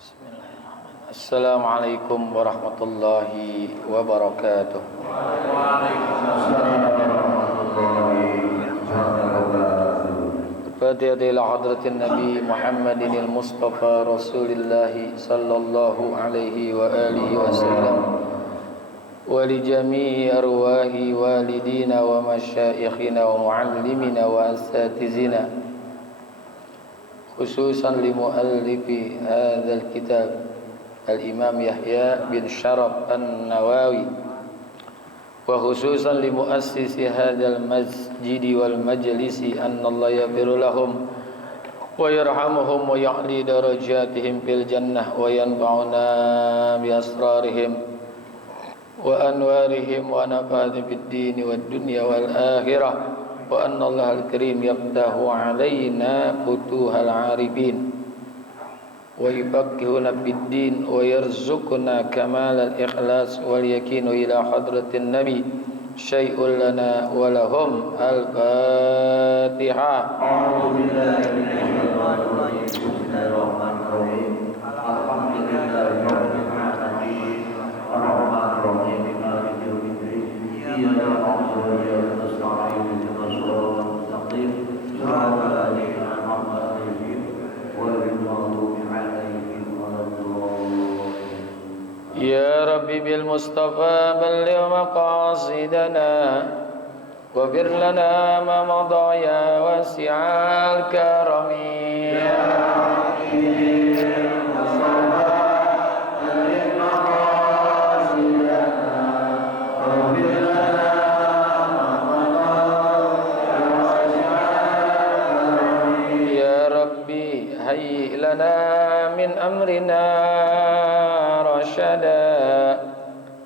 Bismillahirrahmanirrahim. Assalamualaikum warahmatullahi wabarakatuh. Waalaikumsalam warahmatullahi wabarakatuh. Fatihah ila hadratin Nabi Muhammadin al-Mustafa Rasulillah sallallahu alaihi wa alihi wasallam wa li jami'i arwahi walidina wa masyaikhina wa muallimina wa asatizina khususan li muallifi hadzal kitab al-Imam Yahya bin Sharaf an-Nawawi wa khususan li muassisi hadzal masjid wal majlisi anna Allah yaghfir lahum wa yarhamuhum wa ya'li darajatihim fil jannah wa yanfa'una bi asrarihim wa anwarihim wa nafa'ati fid din wad dunya wal akhirah wa anna Allah al-karim yaftahu alaina futuhal arifin wa yufaqqihuna fid din wa yarzuquna kamalal ikhlas wal yakin ila hadratin nabi syai'un lana wa lahum al-fatihah. A'udzu billahi minasyaitonir rajim. Bismillahirrahmanirrahim. Alhamdulillahi rabbil alamin. Arrahmanir rahim. Maliki yaumiddin. Iyyaka na'budu wa iyyaka nasta'in. Ihdinas siratal mustaqim. Siratal ladzina an'amta 'alaihim ghairil maghdubi 'alaihim waladdallin. Ya Rabbi bil Mustafa balligh maqasidana waghfir lana ma madha ya wasi'al karami. Ya Rabbi bil Mustafa balligh maqasidana waghfir lana ma madha ya wasi'al karami. Ya Rabbi hayyi lana min amrina rashada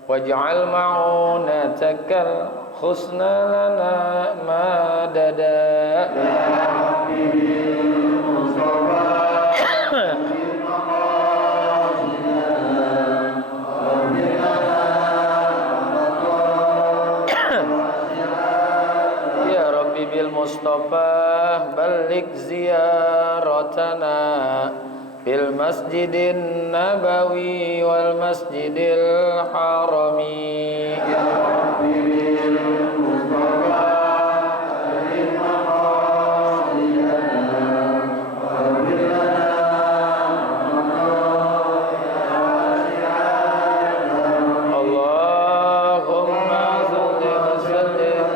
waj'al ma'unatakal husna lana madada. Ya Rabbi bil Mustafa balligh maqasidana waghfir lana ma madha ya wasi'al. Ya Rabbi bil Mustafa balligh ziyaratana fil masjidin nabawi wal masjidil harami. Ya Rabbi bil Mustafa balligh maqasidana waghfir lana ma madha ya wasi'al. Allahumma salli wa sallim.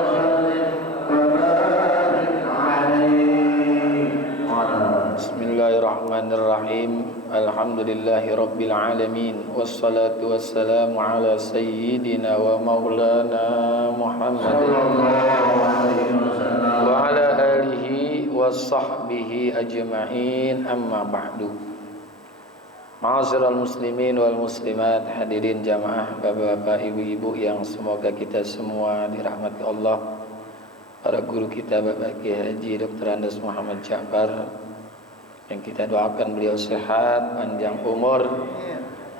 Bismillahirrahmanirrahim. Alhamdulillahi rabbil alamin. Wassalatu wassalamu ala sayyidina wa maulana Muhammadin wa ala alihi wa sahbihi ajma'in, amma ba'du. Ma'asyiral muslimin wal muslimat, hadirin jamaah, bapak-bapak, ibu-ibu yang semoga kita semua dirahmati Allah. Para guru kita Bapak Kiai Haji Dr. Andes Muhammad Ja'far, yang kita doakan beliau sehat, panjang umur,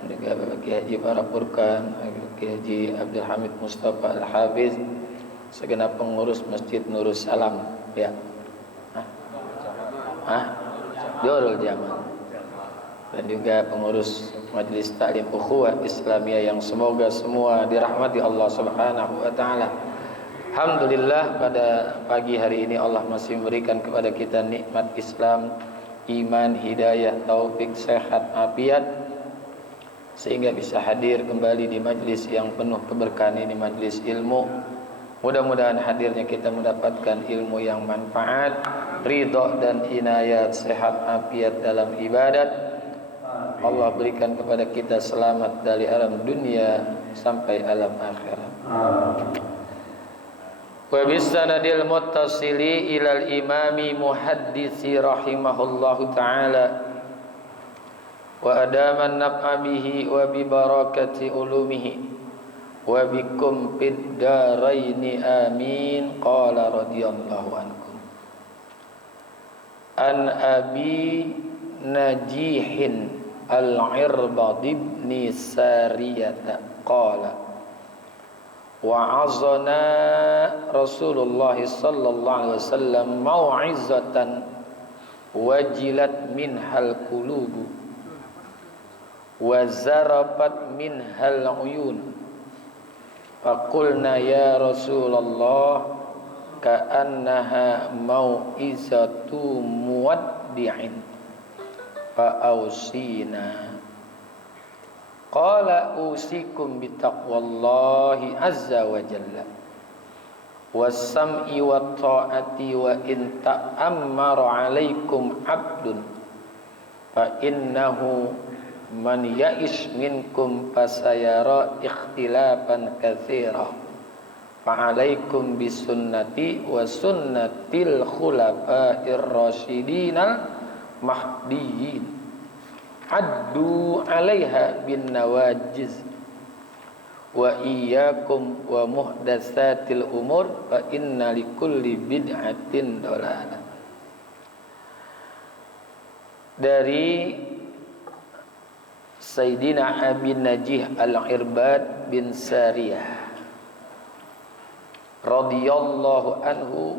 juga Bapak Kiai Haji Farah Furqan, Bapak Kiai Haji Abdul Hamid Mustafa Al-Hafiz, segenap pengurus Masjid Nurus Salam, ya. Darul Jamal. Dan juga pengurus Majelis Ta'lim Ukhuwah Islamiyah yang semoga semua dirahmati Allah Subhanahu wa taala. Alhamdulillah, pada pagi hari ini Allah masih memberikan kepada kita nikmat Islam, iman, hidayah, taufik, sehat, afiat, sehingga bisa hadir kembali di majlis yang penuh keberkahan ini, majlis ilmu. Mudah-mudahan hadirnya kita mendapatkan ilmu yang manfaat, ridha dan inayat, sehat, afiat dalam ibadat. Allah berikan kepada kita selamat dari alam dunia sampai alam akhirat. Wa bisanadil muttasili ilal imami muhaddisi rahimahullahu ta'ala wa adaman naf'a bihi wa bi barakati ulumihi wa bikum fid daraini amin. Qala radhiyallahu ankum an abi najihin al-irbad ibn sariyata qala wa'azana Rasulullah sallallahu alaihi wasallam mau'izatan wajilat minhal qulubu wa zarabat minhal uyun. Faqulna ya Rasulullah ka'annaha mau'izatu muwaddi'in fa'ausina. Qala usikum bitaqwallahi azza wa jalla was-sam'i wat-ta'ati wa in ta'ammara 'alaikum 'abdun fa innahu man ya'ish minkum fasayara ikhtilafan katsira fa 'alaikum bisunnati wa sunnatil khulafa'ir rasyidinal mahdiyyin addu 'alaiha bin nawajiz wa iyyakum wa muhdatsatil umur fa inna likulli bid'atin dhalalah. Dari Sayyidina Abi Najih Al-Irbad bin Sariyah radhiyallahu anhu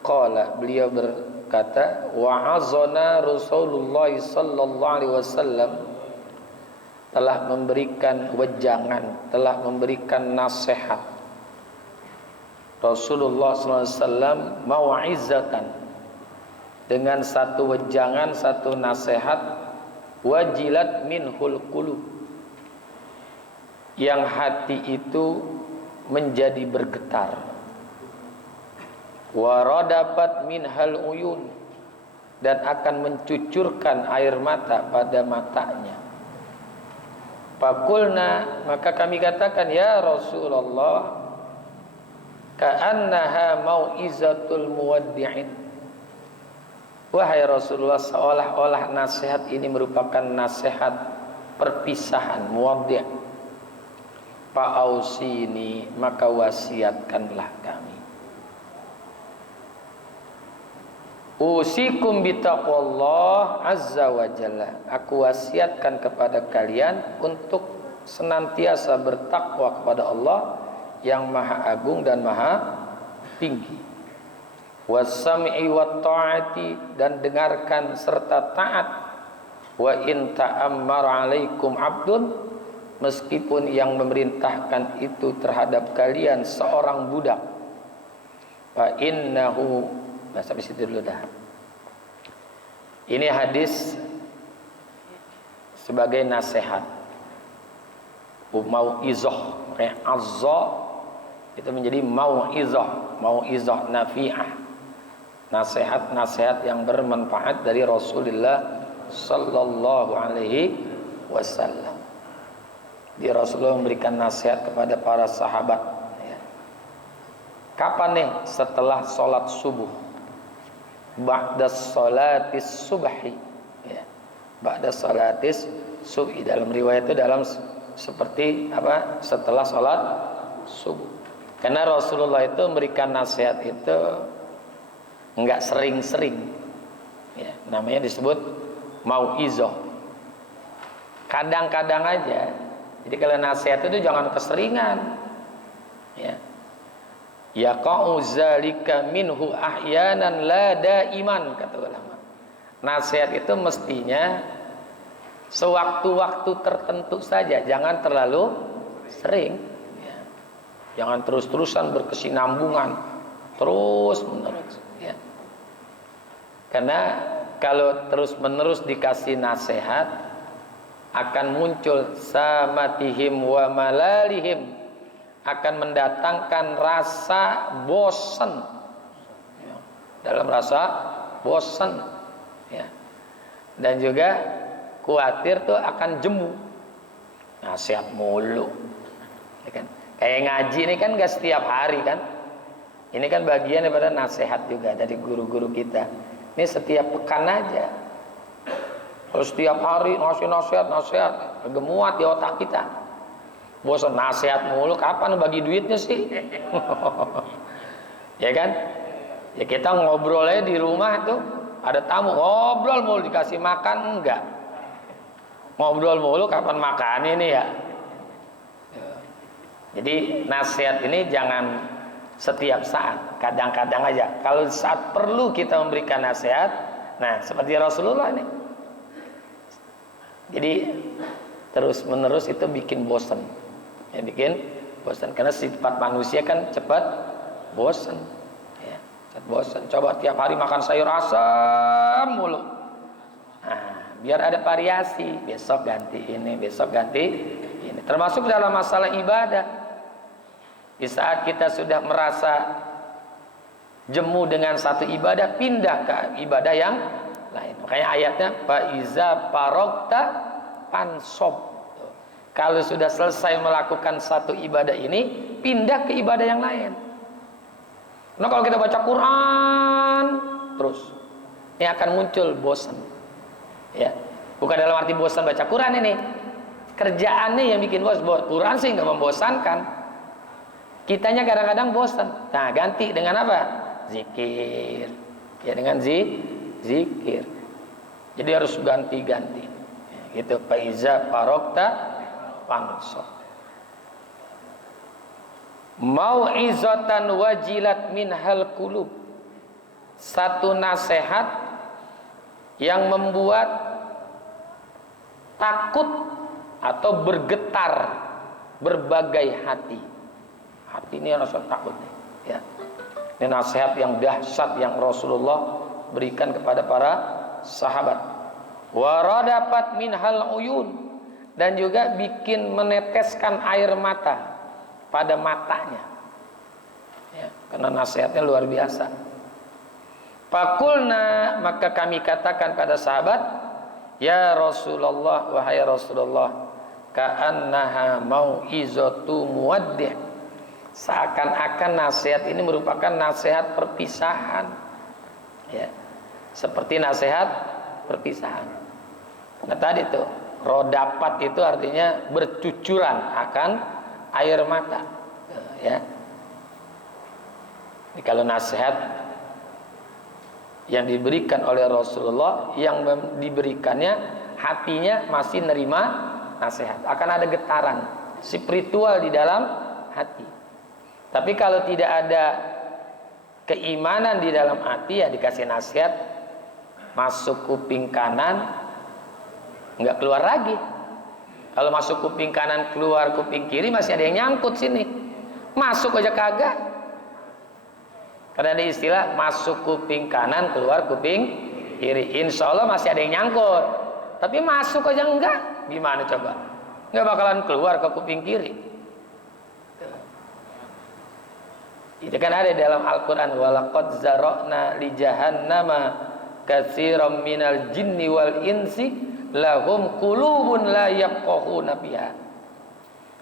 qala, beliau berkata, wa'azana Rasulullah sallallahu alaihi wasallam, telah memberikan wejangan, telah memberikan nasihat Rasulullah sallallahu alaihi wasallam mau'izatan, dengan satu wejangan, satu nasihat, wajilat minhul qulub, yang hati itu menjadi bergetar, waradapat minhal uyun, dan akan mencucurkan air mata pada matanya. Faqulna, maka kami katakan, ya Rasulullah, ka'annaha mau'izatul muwaddi'in, wahai Rasulullah, seolah-olah nasihat ini merupakan nasihat perpisahan, muwaddi'. Fa'ausini, maka wasiatkanlah kami. Usikum bitaqwallah azza wa jalla, aku wasiatkan kepada kalian untuk senantiasa bertakwa kepada Allah yang maha agung dan maha tinggi. Was-sam'i wat-ta'ati, dan dengarkan serta taat. Wa in ta'ammara 'alaikum 'abdun, meskipun yang memerintahkan itu terhadap kalian seorang budak. Fa innahu, nah sampai situ dulu dah. Ini hadis sebagai nasihat, mau'izah, azza itu menjadi mau'izah nafi'ah, nasihat-nasihat yang bermanfaat dari Rasulullah sallallahu alaihi wasallam. Di Rasulullah memberikan nasihat kepada para sahabat, ya. Kapan nih? Setelah sholat subuh, ba'da sholatis subhi, ya. Ba'da sholatis subhi, dalam riwayat itu dalam seperti apa? Setelah sholat subuh. Karena Rasulullah itu memberikan nasihat itu enggak sering-sering, ya, namanya disebut mau'izah, kadang-kadang aja. Jadi kalau nasihat itu jangan keseringan, ya. Yaqa'u zalika minhu ahyanan la daiman, kata ulama. Nasihat itu mestinya sewaktu-waktu tertentu saja, jangan terlalu sering, ya. Jangan terus-terusan berkesinambungan terus menerus, ya. Karena kalau terus-menerus dikasih nasihat, akan muncul samatihim wa malalihim, akan mendatangkan rasa bosan, ya. Dalam rasa bosan, ya. Dan juga khawatir tuh akan jemu, nasihat mulu, ya kan? Kayak ngaji ini kan gak setiap hari kan, ini kan bagian daripada nasihat juga dari guru-guru kita. Ini setiap pekan aja. Kalau setiap hari ngasih nasihat, gemuat di otak kita. Bosan nasihat mulu, kapan bagi duitnya sih? Ya kan? Ya kita ngobrol aja di rumah tuh, ada tamu ngobrol mulu, dikasih makan enggak? Ngobrol mulu, kapan makan ini ya? Jadi nasihat ini jangan setiap saat, kadang-kadang aja. Kalau saat perlu kita memberikan nasihat, nah seperti Rasulullah ini. Jadi terus menerus itu bikin bosan. Ya, bikin bosan karena sifat manusia kan cepat bosan. Ya, cepat bosan. Coba tiap hari makan sayur asam mulu. Nah, biar ada variasi. Besok ganti ini, besok ganti ini. Termasuk dalam masalah ibadah. Di saat kita sudah merasa jemu dengan satu ibadah, pindah ke ibadah yang lain. Makanya ayatnya faiza parokta pansob. Kalau sudah selesai melakukan satu ibadah ini, pindah ke ibadah yang lain. Nah, kalau kita baca Quran terus, ini akan muncul bosan. Ya, bukan dalam arti bosan baca Quran ini. Kerjaannya yang bikin bosan. Quran sih nggak membosankan. Kitanya kadang-kadang bosan. Nah, ganti dengan apa? Zikir. Ya, dengan zikir. Jadi harus ganti-ganti. Ya, gitu. Faiza parokta pansob. Mau'izatan wajilat minhal qulub. Satu nasihat yang membuat takut atau bergetar berbagai hati. Hati ini rasa takut, ya. Ini nasihat yang dahsyat yang Rasulullah berikan kepada para sahabat. Waradapat minhal uyun, dan juga bikin meneteskan air mata pada matanya. Ya, karena nasihatnya luar biasa. Fakulna, maka kami katakan pada sahabat, ya Rasulullah, wahai Rasulullah, ka'annaha mau'izatu muwaddih. Seakan-akan nasihat ini merupakan nasihat perpisahan, ya, seperti nasihat perpisahan. Nah tadi tuh rodapat itu artinya bercucuran akan air mata, ya. Jadi kalau nasihat yang diberikan oleh Rasulullah, yang diberikannya hatinya masih nerima nasihat, akan ada getaran spiritual di dalam hati. Tapi kalau tidak ada keimanan di dalam hati, ya dikasih nasihat masuk kuping kanan nggak keluar lagi. Kalau masuk kuping kanan keluar kuping kiri masih ada yang nyangkut sini. Masuk aja kagak. Karena ada istilah masuk kuping kanan keluar kuping kiri. Insya Allah masih ada yang nyangkut. Tapi masuk aja enggak. Gimana coba? Nggak bakalan keluar ke kuping kiri. Itu kan ada dalam Al-Quran, walaqad zara'na li jahannama katsiran minal jinni wal insi lahum qulubun la yafqahuna biha.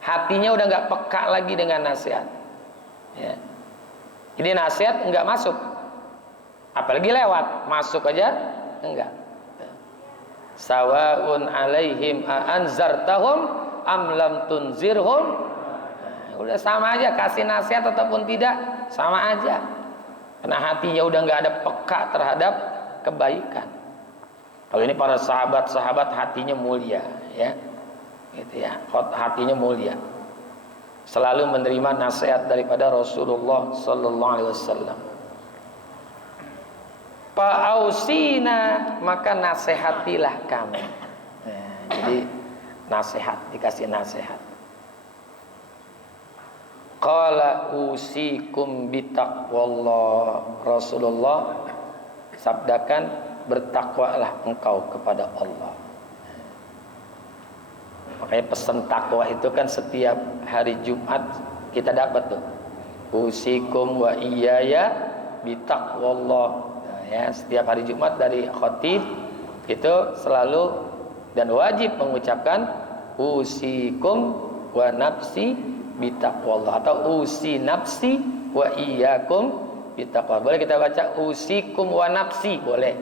Hatinya udah nggak peka lagi dengan nasihat, ya. Jadi nasihat nggak masuk, apalagi lewat, masuk aja enggak. Sawaun alaihim a anzartahum am lam tunzirhum. Udah sama aja, kasih nasihat ataupun tidak sama aja, karena hatinya udah nggak ada peka terhadap kebaikan. Kalau ini para sahabat hatinya mulia, ya, gitu ya, hatinya mulia, selalu menerima nasihat daripada Rasulullah Sallallahu Alaihi Wasallam. Fa'ausina, maka nasihatilah kami. Nah, jadi nasihat, dikasih nasihat. Qala usikum bitaqwallah. Rasulullah sabdakan, bertakwalah engkau kepada Allah. Makanya pesan takwa itu kan setiap hari Jumat kita dapat tuh. Usikum wa iyaya bitaqwallah. Nah, ya, setiap hari Jumat dari khatib itu selalu dan wajib mengucapkan usikum wa nafsi bitaqwallah, atau usi nafsi wa iyyakum bitaqwallah. Boleh kita baca usikum wa nafsi, boleh.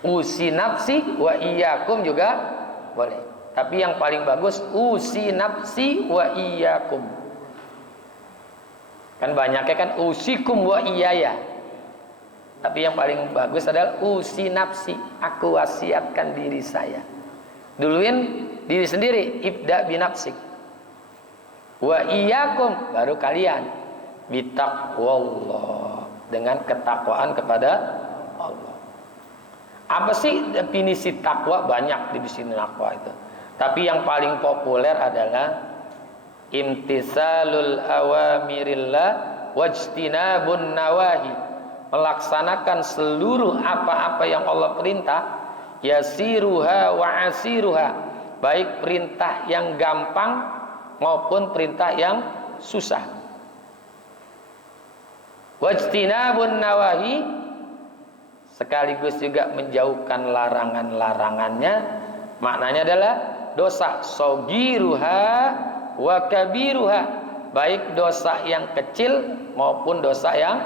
Usi nafsi wa iyyakum juga boleh. Tapi yang paling bagus usi nafsi wa iyyakum. Kan banyaknya kan usikum wa iyaya. Tapi yang paling bagus adalah usi nafsi, aku wasiatkan diri saya. Duluin diri sendiri, ibda binafsik. Wa iyyakum, baru kalian, bitaqwallah, dengan ketakwaan kepada Allah. Apa sih definisi takwa? Banyak di sini takwa itu. Tapi yang paling populer adalah imtisalul awamirillah wajtinabun nawahi, melaksanakan seluruh apa-apa yang Allah perintah, yasiruha wa asiruha, baik perintah yang gampang maupun perintah yang susah. Wajtinabun nawahi, sekaligus juga menjauhkan larangan-larangannya. Maknanya adalah dosa sogiruha wa kabiruha, baik dosa yang kecil maupun dosa yang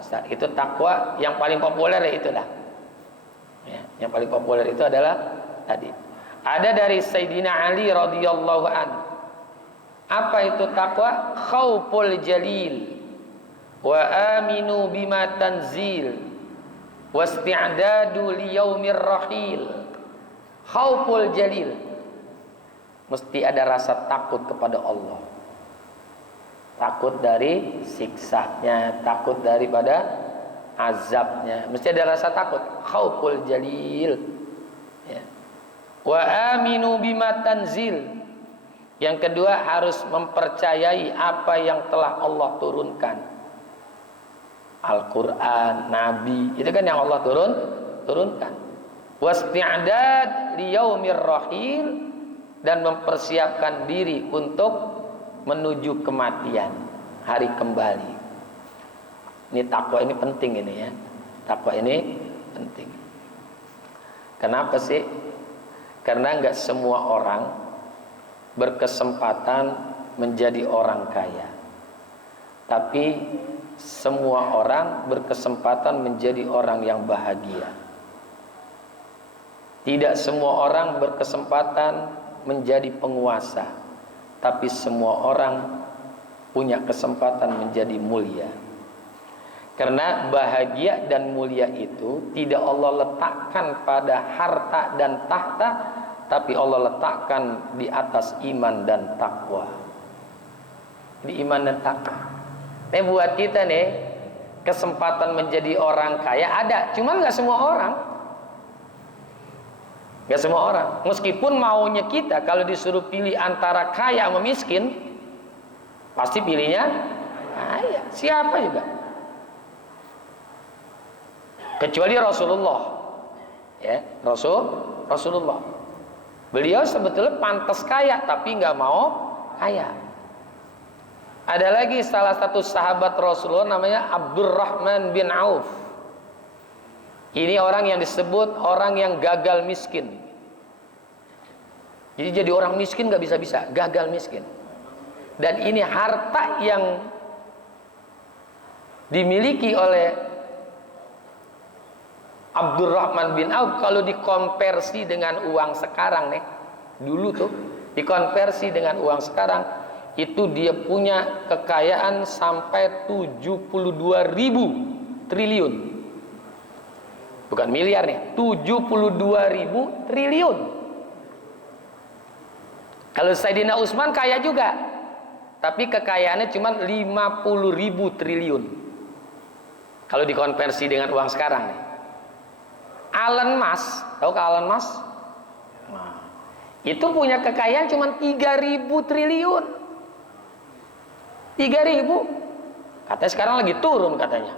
besar. Itu takwa yang paling populer, itulah ya, yang paling populer itu adalah tadi. Ada dari Sayyidina Ali radhiyallahu an. Apa itu takwa? Khauful jalil wa aminu bima tanzil wasti'dadu liyaumir rahil. Khauful jalil, mesti ada rasa takut kepada Allah, takut dari siksanya, takut daripada azabnya, mesti ada rasa takut. Khauful jalil ya. Wa aminu bima tanzil, yang kedua harus mempercayai apa yang telah Allah turunkan. Al-Quran, Nabi, itu kan yang Allah turunkan. Wasti'dad liyaumir rahil, dan mempersiapkan diri untuk menuju kematian, hari kembali. Ini takwa, ini penting ini ya. Takwa ini penting. Kenapa sih? Karena enggak semua orang berkesempatan menjadi orang kaya, tapi semua orang berkesempatan menjadi orang yang bahagia. Tidak semua orang berkesempatan menjadi penguasa, tapi semua orang punya kesempatan menjadi mulia. Karena bahagia dan mulia itu tidak Allah letakkan pada harta dan tahta, tapi Allah letakkan di atas iman dan takwa. Di iman dan takwa. Ini buat kita nih, kesempatan menjadi orang kaya ada, cuman nggak semua orang. Gak semua orang. Meskipun maunya kita kalau disuruh pilih antara kaya sama miskin, pasti pilihnya kaya. Siapa juga. Kecuali Rasulullah. Ya, Rasulullah. Beliau sebetulnya pantas kaya, tapi nggak mau kaya. Ada lagi salah satu sahabat Rasulullah namanya Abdurrahman bin Auf. Ini orang yang disebut orang yang gagal miskin. Jadi jadi orang miskin gak bisa-bisa, gagal miskin. Dan ini harta yang dimiliki oleh Abdurrahman bin Auf, kalau dikonversi dengan uang sekarang nih, dulu tuh dikonversi dengan uang sekarang, itu dia punya kekayaan sampai 72.000 triliun. Bukan miliar nih, 72.000 triliun. Kalau Sayyidina Utsman kaya juga, tapi kekayaannya cuma 50.000 triliun. Kalau dikonversi dengan uang sekarang nih. Elon Musk, tahu ke Elon Musk? Nah, itu punya kekayaan cuma 3.000 triliun. 3.000. Katanya sekarang lagi turun katanya.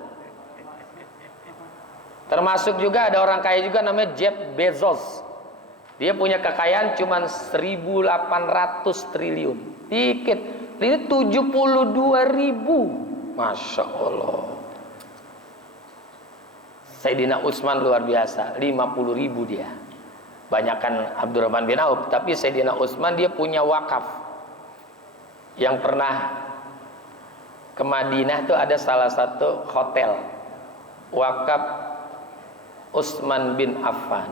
Termasuk juga ada orang kaya juga namanya Jeff Bezos. Dia punya kekayaan cuma 1.800 triliun. Dikit. Ini 72.000. Masya Allah. Sayyidina Utsman luar biasa, 50.000 dia. Banyakan Abdurrahman bin Auf, tapi Sayyidina Utsman dia punya wakaf. Yang pernah ke Madinah itu ada salah satu hotel wakaf Utsman bin Affan.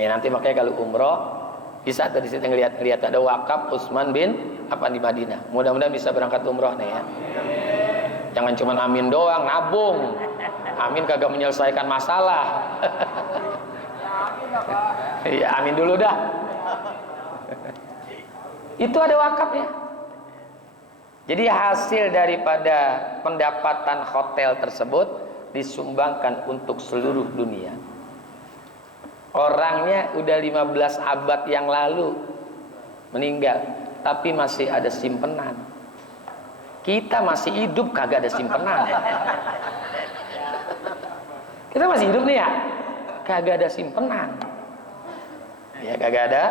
Nih, nanti makanya kalau umroh bisa tuh di situ ngelihat ada wakaf Utsman bin Affan di Madinah. Mudah-mudahan bisa berangkat umroh nih ya. Jangan cuma amin doang, nabung. Amin kagak menyelesaikan masalah. Iya, amin dulu dah. Itu ada wakafnya. Jadi hasil daripada pendapatan hotel tersebut disumbangkan untuk seluruh dunia. Orangnya udah 15 abad yang lalu meninggal, tapi masih ada simpenan. Kita masih hidup kagak ada simpenan. Kita masih hidup nih ya, kagak ada simpenan. Ya kagak ada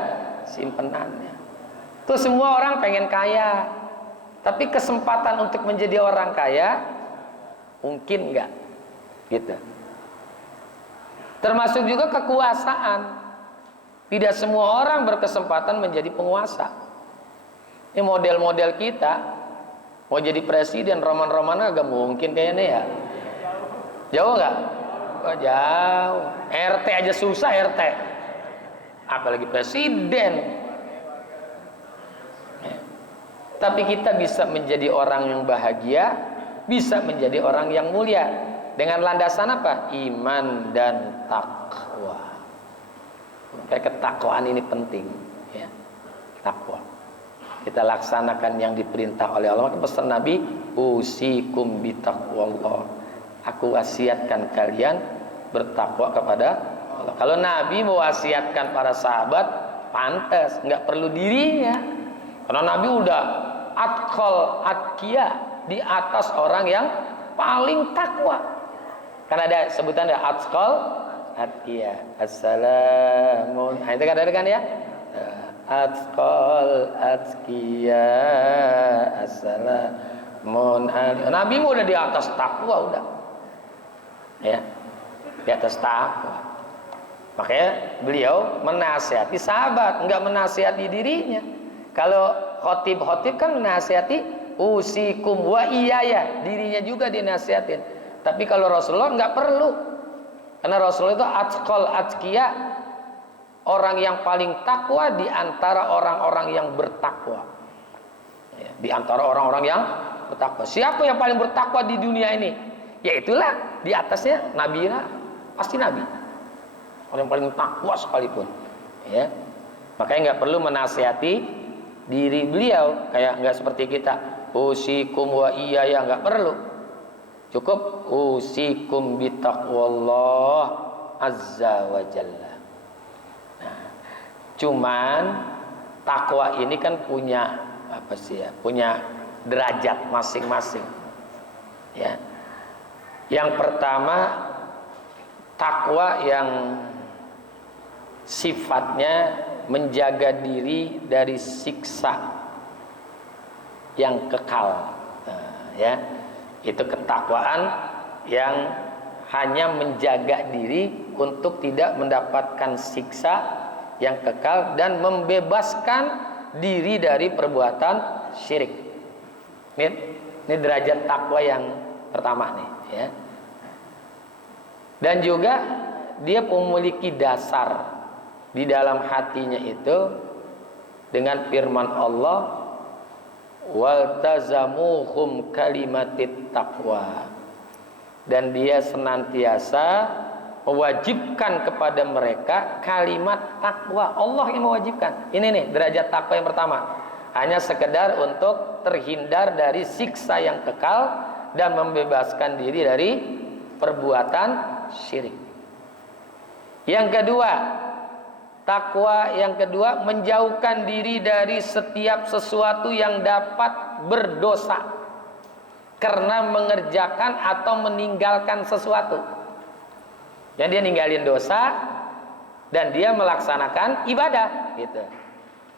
simpenannya. Tuh semua orang pengen kaya, tapi kesempatan untuk menjadi orang kaya mungkin enggak, gitu. Termasuk juga kekuasaan. Tidak semua orang berkesempatan menjadi penguasa. Ini model-model kita mau jadi presiden, roman-roman agak mungkin kayaknya ya. Jauh nggak? Oh, jauh. RT aja susah RT. Apalagi presiden. Tapi kita bisa menjadi orang yang bahagia, bisa menjadi orang yang mulia dengan landasan apa? Iman dan takwa. Kayak ketakwaan ini penting, ya. Takwa. Kita laksanakan yang diperintah oleh Allah. Maka pesan Nabi, usikum bitaqwallah. Aku wasiatkan kalian bertakwa kepada Allah. Kalau Nabi mewasiatkan para sahabat, pantas, nggak perlu dirinya. Karena Nabi udah atqiya, di atas orang yang paling takwa. Karena ada sebutan ya atqiya. Assalamun. Nah, itu kan ada kan ya? Atqiya. Assalamun. Nabi udah di atas takwa udah. Ya. Di atas takwa. Makanya beliau menasihati sahabat, enggak menasihati dirinya. Kalau khotib kan menasihati usikum wa iyaya, dirinya juga dinasihatin. Tapi kalau Rasulullah enggak perlu. Karena Rasulullah itu atqiya, orang yang paling takwa di antara orang-orang yang bertakwa. Ya, di antara orang-orang yang bertakwa. Siapa yang paling bertakwa di dunia ini? Ya itulah di atasnya Nabi, pasti Nabi. Orang yang paling takwa sekalipun. Ya. Makanya nggak perlu menasihati diri beliau, kayak nggak seperti kita. Usikum wa iyaya, nggak perlu. Cukup usikum bitaqwallah azza wa jalla. Nah, cuman takwa ini kan punya apa sih ya? Punya derajat masing-masing. Ya. Yang pertama, takwa yang sifatnya menjaga diri dari siksa yang kekal. Nah, ya. Itu ketakwaan yang hanya menjaga diri untuk tidak mendapatkan siksa yang kekal dan membebaskan diri dari perbuatan syirik. Ini derajat takwa yang pertama nih, ya. Dan juga dia memiliki dasar di dalam hatinya itu dengan firman Allah, waltazamuhum kalimatit taqwa, dan dia senantiasa mewajibkan kepada mereka kalimat takwa. Allah yang mewajibkan. Ini nih derajat takwa yang pertama, hanya sekedar untuk terhindar dari siksa yang kekal dan membebaskan diri dari perbuatan syirik. Yang kedua, takwa yang kedua menjauhkan diri dari setiap sesuatu yang dapat berdosa karena mengerjakan atau meninggalkan sesuatu. Dan dia ninggalin dosa dan dia melaksanakan ibadah, gitu.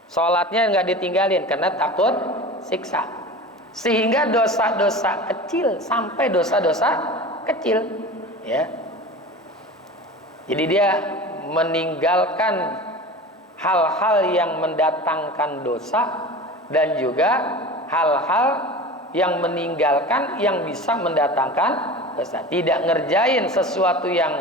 Sholatnya nggak ditinggalin karena takut siksa. Sehingga dosa-dosa kecil sampai dosa-dosa kecil, ya. Jadi dia meninggalkan hal-hal yang mendatangkan dosa dan juga hal-hal yang meninggalkan yang bisa mendatangkan dosa. Tidak ngerjain sesuatu yang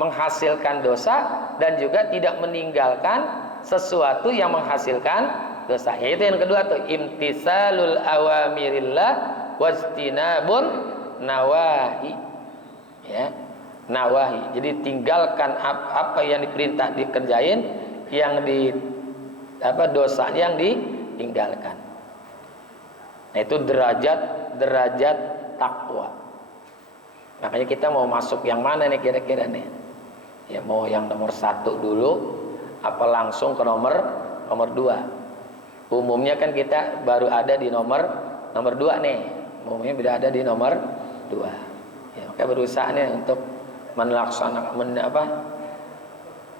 menghasilkan dosa dan juga tidak meninggalkan sesuatu yang menghasilkan dosa. Yaitu yang kedua tuh, imtisalul awamirillah wajtinabun nawahi. Ya. Nawahi. Jadi tinggalkan apa yang diperintah dikerjain, yang dosa yang ditinggalkan. Nah, itu derajat takwa. Makanya kita mau masuk yang mana nih kira-kira nih? Ya mau yang nomor 1 dulu, apa langsung ke nomor 2? Umumnya kan kita baru ada di nomor 2 nih. Umumnya berada di nomor 2. Ya, maka berusaha nih untuk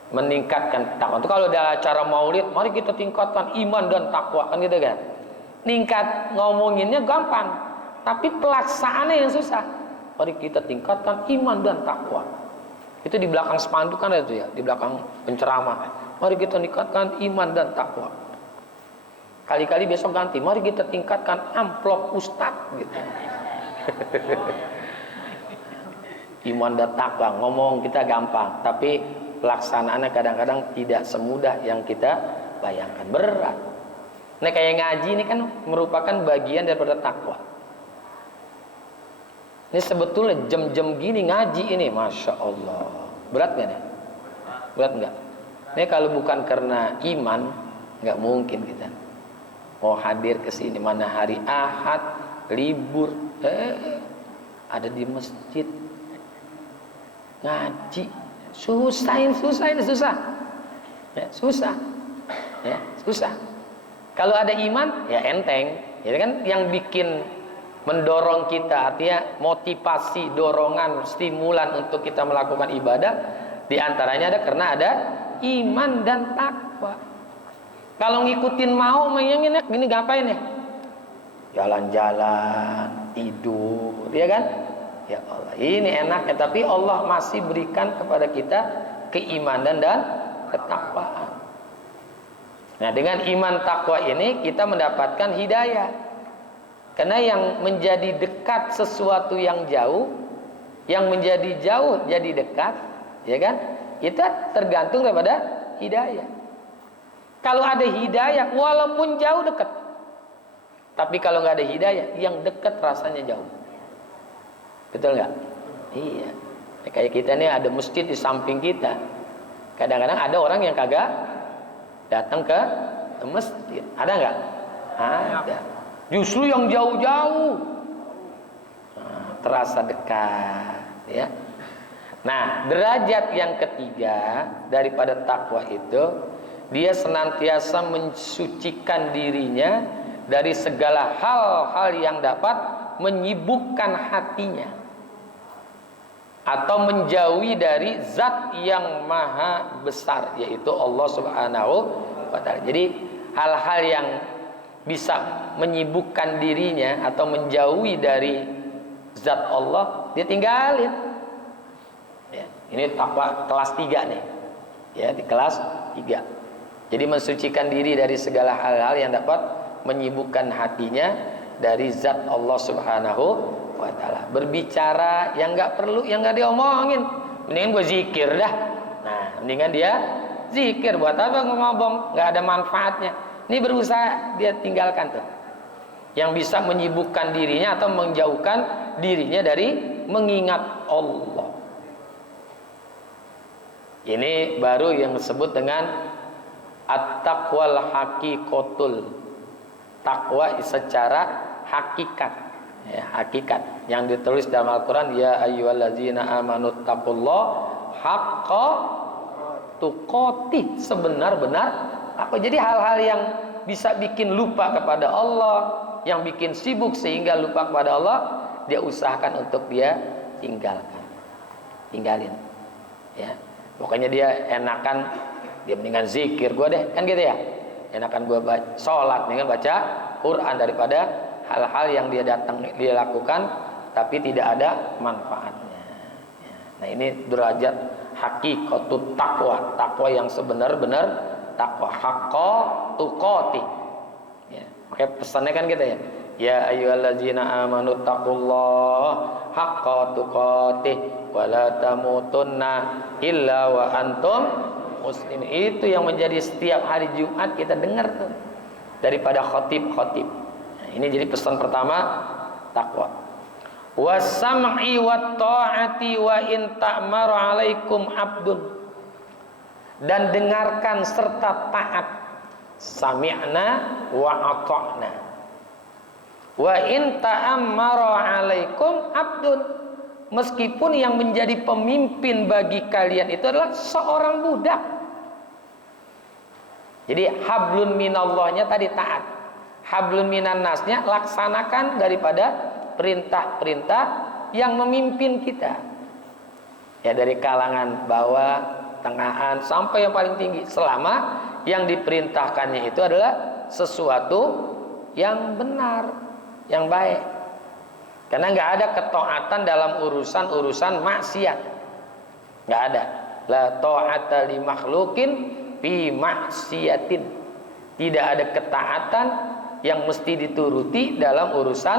meningkatkan takwa. Itu kalau ada acara maulid, mari kita tingkatkan iman dan takwa, kan gitu kan. Ningkat ngomonginnya gampang, tapi pelaksanaannya yang susah. Mari kita tingkatkan iman dan takwa. Itu di belakang spanduk kan itu ya, di belakang penceramah. Mari kita tingkatkan iman dan takwa. Kali-kali besok ganti, mari kita tingkatkan amplop ustadz gitu. Iman dan takwa, ngomong kita gampang, tapi pelaksanaannya kadang-kadang tidak semudah yang kita bayangkan, berat. Nah kayak ngaji ini kan merupakan bagian daripada takwa. Ini sebetulnya jam-jam gini ngaji ini, Masya Allah, berat gak nih? Berat gak? Ini kalau bukan karena iman, gak mungkin kita mau hadir ke sini. Mana hari Ahad libur, ada di masjid ngaji, susah ya, susah. Kalau ada iman ya enteng, ya kan. Yang bikin mendorong kita, artinya motivasi, dorongan, stimulan untuk kita melakukan ibadah, diantaranya ada karena ada iman dan takwa. Kalau ngikutin mau yang ini ngapain ya? Jalan-jalan, tidur, ya kan? Ya Allah, ini enaknya. Tapi Allah masih berikan kepada kita keimanan dan ketakwaan. Nah, dengan iman takwa ini kita mendapatkan hidayah. Karena yang menjadi dekat sesuatu yang jauh, yang menjadi jauh jadi dekat, ya kan? Kita tergantung kepada hidayah. Kalau ada hidayah, walaupun jauh dekat. Tapi kalau nggak ada hidayah, yang dekat rasanya jauh. Betul nggak? Iya. Kayak kita nih ada masjid di samping kita. Kadang-kadang ada orang yang kagak datang ke masjid. Ada nggak? Ada. Justru yang jauh-jauh terasa dekat, ya. Nah, derajat yang ketiga daripada takwa itu, dia senantiasa mensucikan dirinya dari segala hal-hal yang dapat menyibukkan hatinya atau menjauhi dari zat yang maha besar, yaitu Allah Subhanahu wa ta'ala. Jadi hal-hal yang bisa menyibukkan dirinya atau menjauhi dari zat Allah, dia tinggalin. Ya, ini takwa kelas 3 nih. Ya, di kelas 3. Jadi mensucikan diri dari segala hal-hal yang dapat menyibukkan hatinya dari zat Allah Subhanahu wa ta'ala. Berbicara yang gak perlu, yang gak diomongin, mendingan gue zikir dah. Nah, mendingan dia zikir. Buat apa ngomong, gak ada manfaatnya. Ini berusaha dia tinggalkan tuh, yang bisa menyibukkan dirinya atau menjauhkan dirinya dari mengingat Allah. Ini baru yang disebut dengan at-taqwal haqiqatul. Takwa secara hakikat, ya, hakikat yang ditulis dalam Al-Quran, ya ayyuhallazina amanu taqullaha haqqa tuqatih, sebenar-benar apa. Jadi hal-hal yang bisa bikin lupa kepada Allah, yang bikin sibuk sehingga lupa kepada Allah, dia usahakan untuk dia tinggalin, ya. Pokoknya dia enakan, dia mendingan zikir gue deh, kan gitu ya. Enakan gue sholat, mendingan baca Quran daripada hal-hal yang dia lakukan tapi tidak ada manfaatnya. Nah, ini derajat haqiqatut taqwa, takwa yang sebenar-benar takwa, haqqa tuqati. Ya, makanya pesannya kan gitu ya. Ya ayyuhallazina amanu taqullaha haqqa tuqatih wa la tamutunna illa wa antum muslim. Itu yang menjadi setiap hari Jumat kita dengar tuh daripada khotib-khotib. Nah, ini jadi pesan pertama, takwa. Wasam'i wat ta'ati wa in ta'maru 'alaikum 'abdun. Dan dengarkan serta taat. Sami'na wa ata'na. Wa in ta'ammaru 'alaikum 'abdun. Meskipun yang menjadi pemimpin bagi kalian itu adalah seorang budak. Jadi hablun minallahnya tadi taat, hablun minan nasnya laksanakan daripada perintah-perintah yang memimpin kita. Ya, dari kalangan bawah, tengahan sampai yang paling tinggi, selama yang diperintahkannya itu adalah sesuatu yang benar, yang baik. Karena nggak ada ketaatan dalam urusan maksiat, nggak ada. La ta'ata li makhlukin fi maksiatin. Tidak ada ketaatan yang mesti dituruti dalam urusan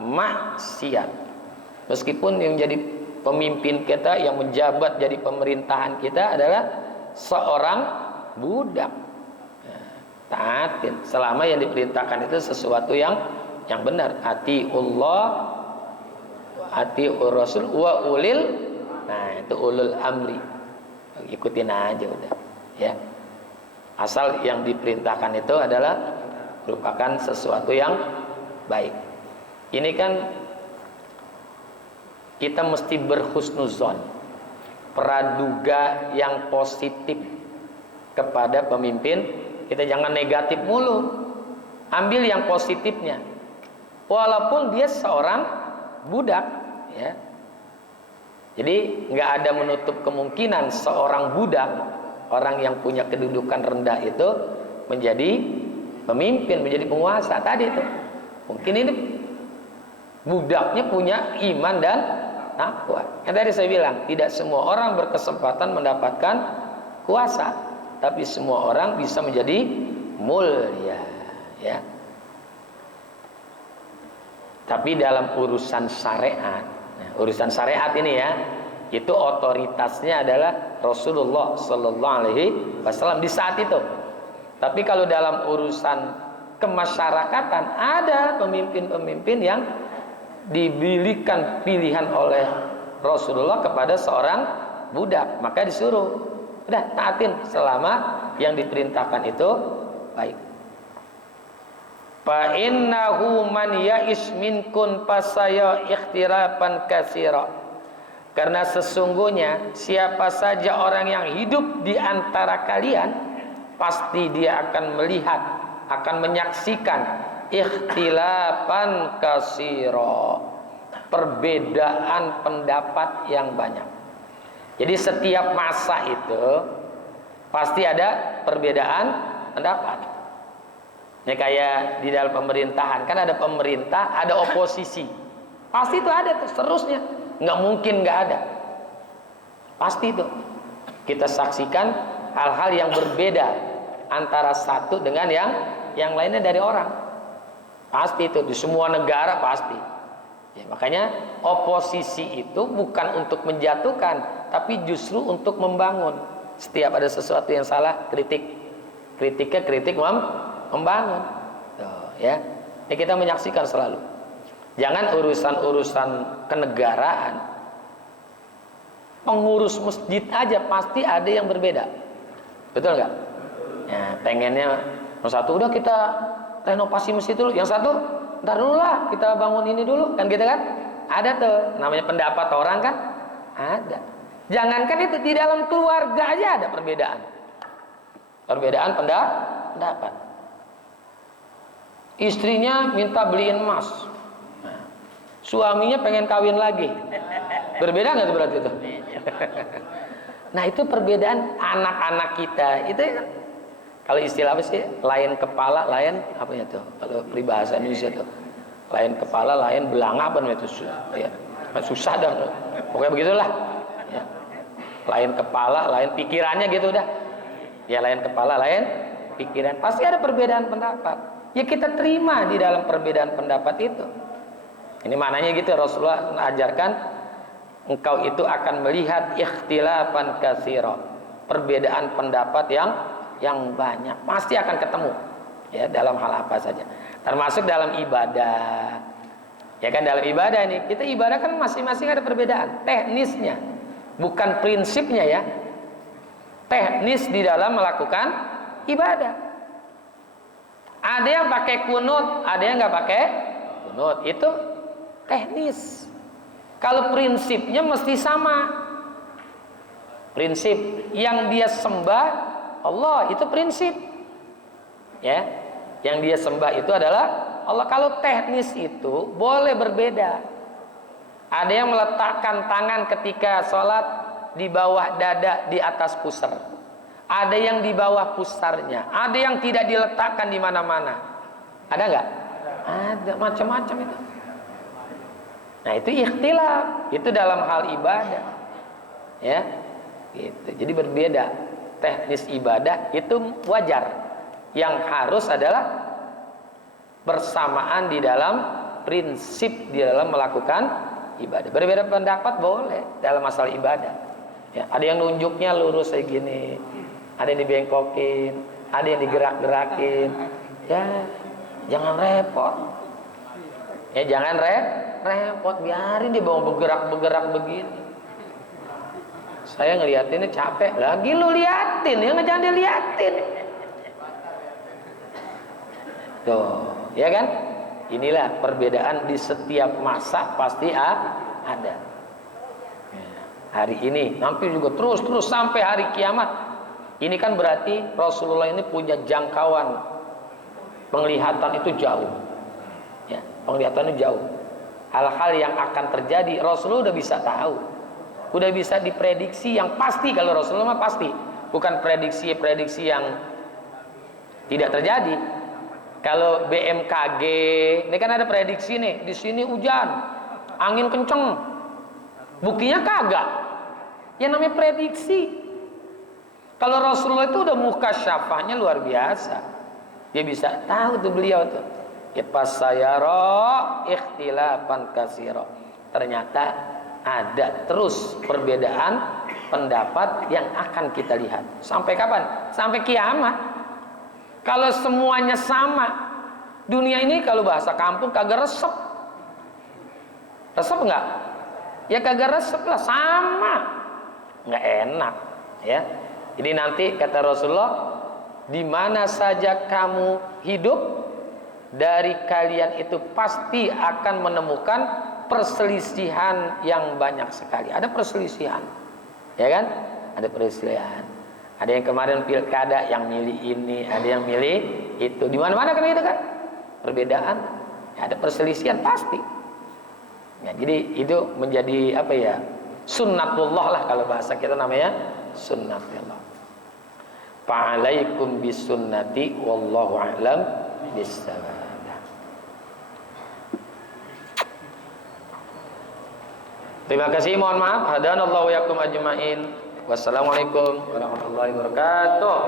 maksiat. Meskipun yang jadi pemimpin kita, yang menjabat jadi pemerintahan kita adalah seorang budak, taatin selama yang diperintahkan itu sesuatu yang benar. Atiullah, atiur rasul wa ulil, nah itu ulul amri, ikutin aja udah ya, asal yang diperintahkan itu adalah merupakan sesuatu yang baik. Ini kan kita mesti berhusnuzon, praduga yang positif kepada pemimpin kita. Jangan negatif mulu, ambil yang positifnya. Walaupun dia seorang budak, ya. Jadi nggak ada menutup kemungkinan seorang budak, orang yang punya kedudukan rendah itu menjadi pemimpin, menjadi penguasa tadi itu. Mungkin ini budaknya punya iman dan takwa. Yang tadi saya bilang, tidak semua orang berkesempatan mendapatkan kuasa, tapi semua orang bisa menjadi mulia, ya. Tapi dalam urusan syariat, urusan syariat ini ya, itu otoritasnya adalah Rasulullah Sallallahu Alaihi Wasallam di saat itu. Tapi kalau dalam urusan kemasyarakatan, ada pemimpin-pemimpin yang diberikan pilihan oleh Rasulullah kepada seorang budak, maka disuruh, udah taatin selama yang diperintahkan itu baik. Fa innahu man ya'ish minkun fasaya ikhtirafan katsira. Karena sesungguhnya siapa saja orang yang hidup di antara kalian, pasti dia akan melihat, akan menyaksikan ikhtilafan katsira, perbedaan pendapat yang banyak. Jadi setiap masa itu pasti ada perbedaan pendapat. Ini kayak di dalam pemerintahan, kan ada pemerintah, ada oposisi. Pasti itu ada terus terusnya. Nggak mungkin nggak ada. Pasti itu. Kita saksikan hal-hal yang berbeda antara satu dengan yang lainnya dari orang. Pasti itu di semua negara pasti. Ya, makanya oposisi itu bukan untuk menjatuhkan, tapi justru untuk membangun. Setiap ada sesuatu yang salah, kritik. Kritiknya kritik membangun. Tuh, ya. Ini kita menyaksikan selalu. Jangan urusan-urusan kenegaraan. Pengurus masjid aja pasti ada yang berbeda. Betul nggak? Ya, pengennya yang satu udah kita renovasi masjid dulu, yang satu ntar dulu lah kita bangun ini dulu, kan gitu kan? Ada tuh, namanya pendapat orang kan? Ada. Jangankan itu, di dalam keluarga aja ada perbedaan. Perbedaan pendapat. Istrinya minta beliin emas, suaminya pengen kawin lagi. Berbeda nggak tuh berarti itu? Nah itu perbedaan anak-anak kita. Itu kalau istilah apa sih? Lain kepala, lain apa ya tuh? Kalau peribahasa Indonesia tuh, lain kepala, lain belanga apa namanya itu? Ya, susah dah. Pokoknya begitulah. Ya. Lain kepala, lain pikirannya gitu dah. Ya lain kepala, lain pikiran. Pasti ada perbedaan pendapat. Ya kita terima di dalam perbedaan pendapat itu. Ini maknanya gitu, Rasulullah mengajarkan engkau itu akan melihat ikhtilafan katsira, perbedaan pendapat yang banyak, pasti akan ketemu ya dalam hal apa saja, termasuk dalam ibadah. Ya kan, dalam ibadah ini kita ibadah kan masing-masing ada perbedaan teknisnya, bukan prinsipnya ya. Teknis di dalam melakukan ibadah. Ada yang pakai kunut, ada yang nggak pakai kunut. Itu teknis. Kalau prinsipnya mesti sama. Prinsip yang dia sembah Allah itu prinsip. Ya, yang dia sembah itu adalah Allah. Kalau teknis itu boleh berbeda. Ada yang meletakkan tangan ketika sholat di bawah dada, di atas pusar. Ada yang di bawah pusarnya. Ada yang tidak diletakkan di mana-mana. Ada nggak? Ada, macam-macam itu. Nah itu ikhtilaf. Itu dalam hal ibadah. Ya, gitu. Jadi berbeda. Teknis ibadah itu wajar. Yang harus adalah bersamaan di dalam prinsip di dalam melakukan ibadah. Berbeda pendapat boleh dalam masalah ibadah. Ya, ada yang nunjuknya lurus kayak gini, ada yang dibengkokin, ada yang digerak-gerakin. Ya, jangan repot. Ya, jangan repot, biarin dia bawa bergerak-bergerak begini. Saya ngeliatinnya capek, lagi lu liatin, ya jangan dia liatin. Tuh, ya kan? Inilah perbedaan di setiap masa pasti ada. Hari ini, nanti juga terus sampai hari kiamat. Ini kan berarti Rasulullah ini punya jangkauan penglihatan itu jauh. Ya, penglihatannya jauh. Hal-hal yang akan terjadi Rasulullah udah bisa tahu. Udah bisa diprediksi yang pasti. Kalau Rasulullah mah pasti. Bukan prediksi yang tidak terjadi. Kalau BMKG, ini kan ada prediksi nih, di sini hujan, angin kenceng. Buktinya kagak. Ya namanya prediksi. Kalau Rasulullah itu udah mukasyafahnya luar biasa. Dia bisa tahu tuh beliau tuh. Pas sayara ikhtilafan katsira. Ternyata ada terus perbedaan pendapat yang akan kita lihat. Sampai kapan? Sampai kiamat. Kalau semuanya sama, dunia ini kalau bahasa kampung kagak resep. Resep enggak? Ya kagak resep lah, sama. Enggak enak, ya. Jadi nanti kata Rasulullah, di mana saja kamu hidup, dari kalian itu pasti akan menemukan perselisihan yang banyak sekali. Ada perselisihan, ya kan? Ada perselisihan. Ada yang kemarin pilkada yang milih ini, ada yang milih itu. Di mana-mana kan itu kan perbedaan, ya, ada perselisihan pasti. Ya, jadi itu menjadi apa ya? Sunnatullah lah kalau bahasa kita namanya sunnatullah. Fa'alaikum bisunnati wallahu a'lam bissawab. Terima kasih, mohon maaf. Hadanallahu wa yakum ajmain. Wassalamualaikum warahmatullahi wabarakatuh.